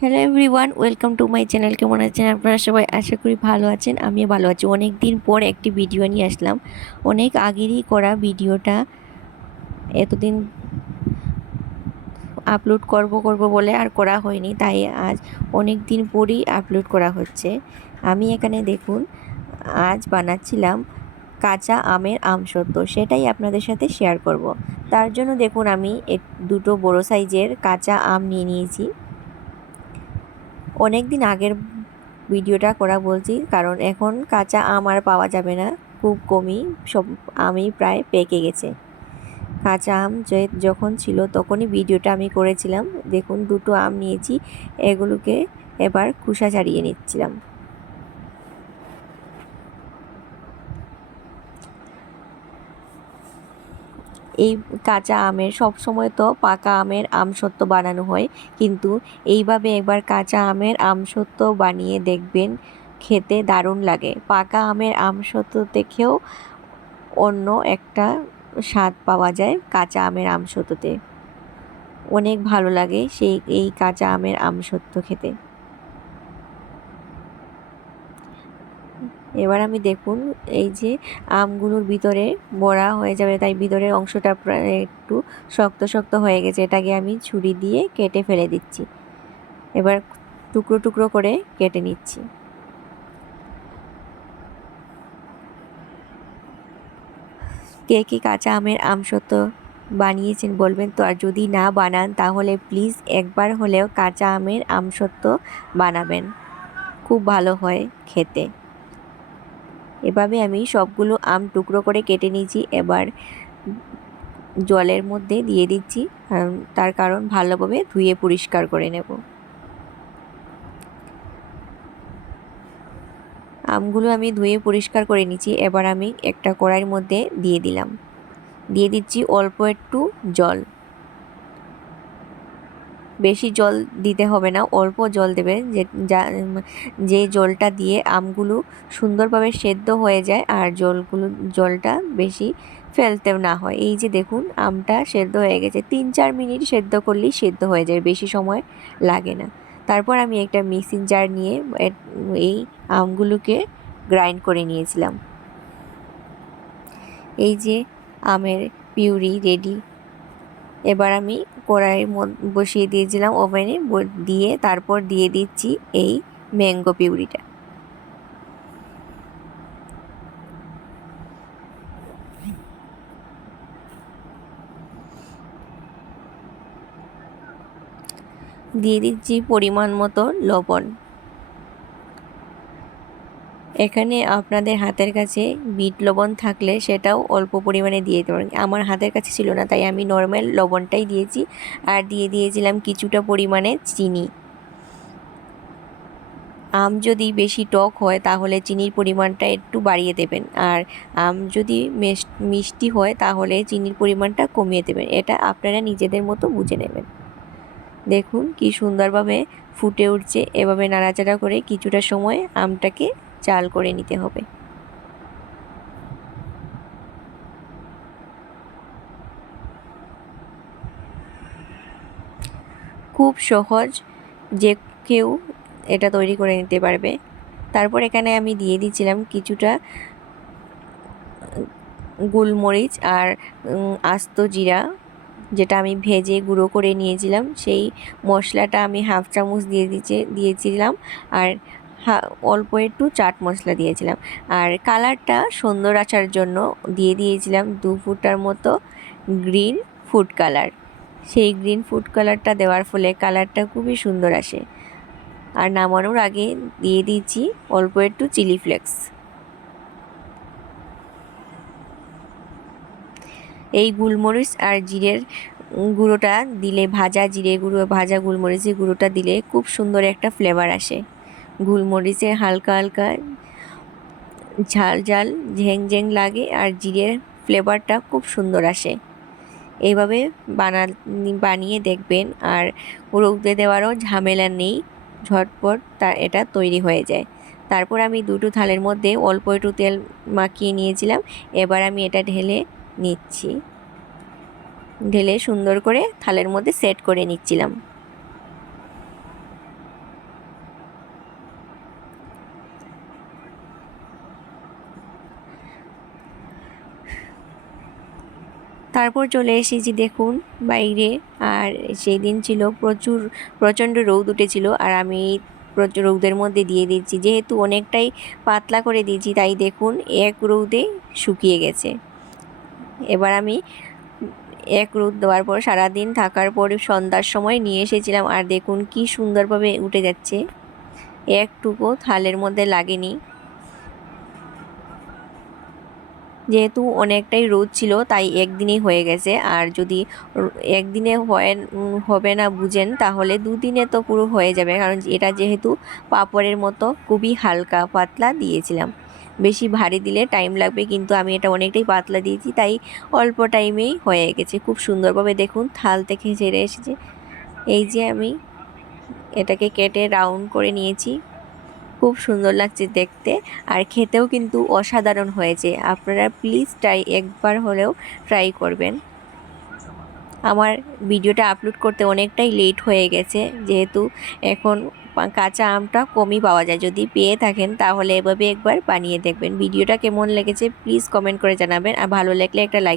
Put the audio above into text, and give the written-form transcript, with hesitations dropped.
Hello everyone, welcome to my channel. কেমন আছেন আপনারা সবাই? আশা করি ভালো আছেন। আমিও ভালো আছি। অনেক দিন পর একটি ভিডিও নিয়ে আসলাম। অনেক আগেরই করা ভিডিওটা এতদিন আপলোড করব বলে আর করা হয়নি, তাই আজ অনেক দিন পরই আপলোড করা হচ্ছে। আমি এখানে দেখুন আজ বানাচ্ছিলাম কাঁচা আমের আমসত্ত্ব, সেটাই আপনাদের সাথে শেয়ার করব। তার জন্য দেখুন আমি দুটো বড় সাইজের কাঁচা আম নিয়ে নিয়েছি। অনেক দিন আগের ভিডিওটা করা বলছি, কারণ এখন কাঁচা আম আর পাওয়া যাবে না, খুব কমই, সব আমই প্রায় পেকে গেছে। কাঁচা আম যখন ছিল তখনই ভিডিওটা আমি করেছিলাম। দেখুন দুটো আম নিয়েছি, এগুলোকে এবার খোসা ছাড়িয়ে নিচ্ছিলাম। এই কাঁচা আমের সব সময় তো পাকা আমের আমসত্ত্ব বানানো হয়, কিন্তু এইভাবে একবার কাঁচা আমের আমসত্ত্ব বানিয়ে দেখবেন, খেতে দারুণ লাগে। পাকা আমের আমসত্ত্ব থেকেও অন্য একটা স্বাদ পাওয়া যায় কাঁচা আমের আমসত্ত্বতে। অনেক ভালো লাগে এই কাঁচা আমের আমসত্ত্ব খেতে। এবার আমি দেখুন এই যে আমগুলোর ভিতরে বড়া হয়ে যাবে, তাই ভিতরের অংশটা প্রায় একটু শক্ত শক্ত হয়ে গেছে, এটাকে আমি ছুরি দিয়ে কেটে ফেলে দিচ্ছি। এবার টুকরো টুকরো করে কেটে নিচ্ছি। কে কে কাঁচা আমের আমসত্ত্ব বানিয়েছেন বলবেন তো, আর যদি না বানান তাহলে প্লিজ একবার হলেও কাঁচা আমের আমসত্ত্ব বানাবেন, খুব ভালো হয় খেতে। এভাবে আমি সবগুলো আম টুকরো করে কেটে নিয়েছি। এবার জলের মধ্যে দিয়ে দিচ্ছি, তার কারণ ভালোভাবে ধুয়ে পরিষ্কার করে নেব। আমগুলো আমি ধুয়ে পরিষ্কার করে নিচ্ছি। এবার আমি একটা কড়াইয়ের মধ্যে দিয়ে দিচ্ছি অল্প একটু জল। বেশি জল দিতে হবে না, অল্প জল দেবেন, যে জলটা দিয়ে আমগুলো সুন্দরভাবে সেদ্ধ হয়ে যায় আর জলটা বেশি ফেলতেও না হয়। এই যে দেখুন আমটা সেদ্ধ হয়ে গেছে, 3-4 মিনিট সেদ্ধ করলেই সেদ্ধ হয়ে যায়, বেশি সময় লাগে না। তারপর আমি একটা মিক্সিং জার নিয়ে এই আমগুলোকে গ্রাইন্ড করে নিয়েছিলাম। এই যে আমের পিউরি রেডি। এবার আমি কড়াই বসিয়ে দিয়েছিলাম ওভেনে, দিয়ে তারপর দিয়ে দিচ্ছি এই ম্যাঙ্গো পিউরিটা। দিয়ে দিচ্ছি পরিমাণ মতো লবণ। এখানে আপনাদের হাতের কাছে বিট লবণ থাকলে সেটাও অল্প পরিমাণে দিয়ে দিতে পারেন। আমার হাতের কাছে ছিল না, তাই আমি নর্মাল লবণটাই দিয়েছি। আর দিয়ে দিয়েছিলাম কিছুটা পরিমাণে চিনি। আম যদি বেশি টক হয় তাহলে চিনির পরিমাণটা একটু বাড়িয়ে দেবেন, আর আম যদি মিষ্টি হয় তাহলে চিনির পরিমাণটা কমিয়ে দেবেন। এটা আপনারা নিজেদের মতো বুঝে নেবেন। দেখুন কি সুন্দরভাবে ফুটে উঠছে। এভাবে নাড়াচাড়া করে কিছুটা সময় আমটাকে জাল করে নিতে হবে। খুব সহজ, যে কেউ এটা তৈরি করে নিতে পারবে। তারপর এখানে আমি দিয়ে দিয়েছিলাম কিছুটা গোলমরিচ আর আস্ত জিরা, যেটা আমি ভেজে গুঁড়ো করে নিয়েছিলাম। সেই মশলাটা আমি হাফ চামচ দিয়েছিলাম, আর অল্প একটু চাট মশলা দিয়েছিলাম। আর কালারটা সুন্দর আসার জন্য দিয়ে দিয়েছিলাম 2 ফুটার মতো গ্রিন ফুড কালার। সেই গ্রিন ফুড কালারটা দেওয়ার ফলে কালারটা খুবই সুন্দর আসে। আর নামানোর আগে দিয়ে দিয়েছি অল্প একটু চিলি ফ্লেক্স। এই গোলমরিচ আর জিরের গুঁড়োটা দিলে, ভাজা জিরে গুঁড়ো, ভাজা গোলমরিচের গুঁড়োটা দিলে খুব সুন্দর একটা ফ্লেভার আসে। গোলমরিচের হালকা হালকা ঝাল ঝাল ঝেং ঝেং লাগে, আর জিরের ফ্লেভারটা খুব সুন্দর আসে। এইভাবে বানিয়ে দেখবেন, আর রৌদে দেওয়ারও ঝামেলা নেই, ঝটপট এটা তৈরি হয়ে যায়। তারপর আমি দুটো থালের মধ্যে অল্প একটু তেল মাখিয়ে নিয়েছিলাম। এবার আমি এটা ঢেলে নিচ্ছি, ঢেলে সুন্দর করে থালের মধ্যে সেট করে নিচ্ছিলাম। তারপর চলে এসেছি দেখুন বাইরে। আর সেই দিন ছিল প্রচণ্ড রৌদ উঠেছিল, আর আমি প্রচুর রৌদের মধ্যে দিয়ে দিচ্ছি, যেহেতু অনেকটাই পাতলা করে দিয়েছি তাই দেখুন এক রৌদে শুকিয়ে গেছে। এবার আমি এক রোদ দেওয়ার পর সারাদিন থাকার পর সন্ধ্যার সময় নিয়ে এসেছিলাম, আর দেখুন কি সুন্দরভাবে উঠে যাচ্ছে, একটুকু থালের মধ্যে লাগেনি। যেহেতু অনেকটাই রোদ ছিল তাই একদিনেই হয়ে গেছে, আর যদি একদিনে হবে না বুঝেন তাহলে দুদিনে তো পুরো হয়ে যাবে, কারণ এটা যেহেতু পাঁপড়ের মতো খুবই হালকা পাতলা দিয়েছিলাম। বেশি ভারী দিলে টাইম লাগবে, কিন্তু আমি এটা অনেকটাই পাতলা দিয়েছি তাই অল্প টাইমেই হয়ে গেছে। খুব সুন্দরভাবে দেখুন থাল থেকে ছেড়ে এসেছে। এই যে আমি এটাকে কেটে রাউন্ড করে নিয়েছি, খুব সুন্দর লাগছে দেখতে, আর খেতেও কিন্তু অসাধারণ হয়েছে। আপনারা প্লিজ একবার হলেও ট্রাই করবেন। আমার ভিডিওটা আপলোড করতে অনেকটাই লেট হয়ে গেছে, যেহেতু এখন কাঁচা আমটা কমই পাওয়া যায়। যদি পেয়ে থাকেন তাহলে এভাবে একবার বানিয়ে দেখবেন। ভিডিওটা কেমন লেগেছে প্লিজ কমেন্ট করে জানাবেন, আর ভালো লাগলে একটা লাইক